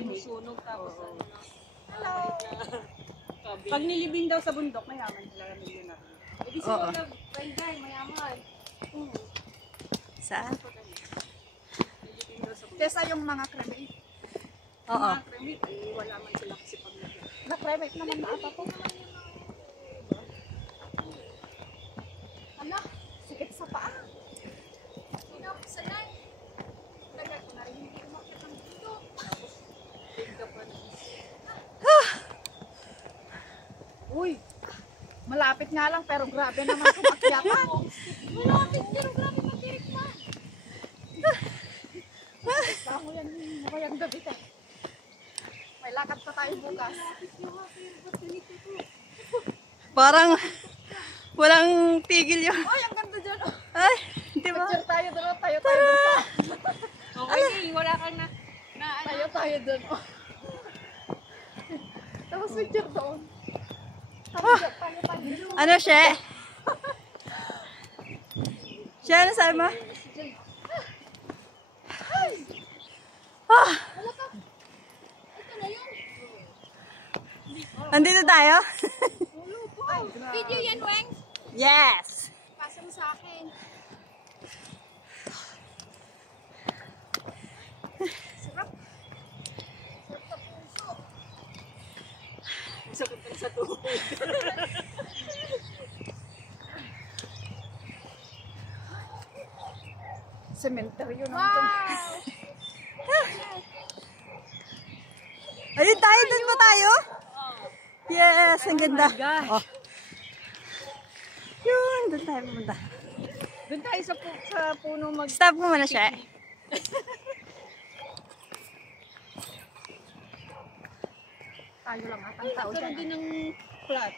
marinig. Sunog tapos Hello! Pag nilibing daw sa bundok, mayaman sila na milyonaryo. Hindi sila nag-brinday, mayaman. Saan? Nilibing daw sa bundok. Kesa yung mga cremate. Oo. Mga kremit, ay wala man sila kasi pag Na-cremate naman na ata po. Ala, sikit sa paa. Sino? Sanay? Tagal ko na rin hindi umakit ng dito. Uy, malapit nga lang pero grabe naman kumakyatan. Malapit pero grabe mag-direct man. Tama yan, makayang gabi tayo. May lakad pa tayo bukas. Parang walang tigil yun. Ay, ang ganda dyan. Oh. Ay, di ba? Picture tayo doon. Tayo doon. okay, wala kang na Tayo doon. Oh. Tapos picture doon. Ano siya? Siya, ano sabi mo? Ah! Andito tayo? Video yan, Weng. Yes! Pasa mo sa akin. Sarap. Sarap sa puso. sakot lang sa tubig. Cementerio na ito. Ayun tayo, dun mo tayo? Yes, ang ganda. Oh. Yun, dun tayo pumunta. Doon tayo sa puno mag... Stop mo muna siya. Tayo lang atang tao dyan. Din ng flat.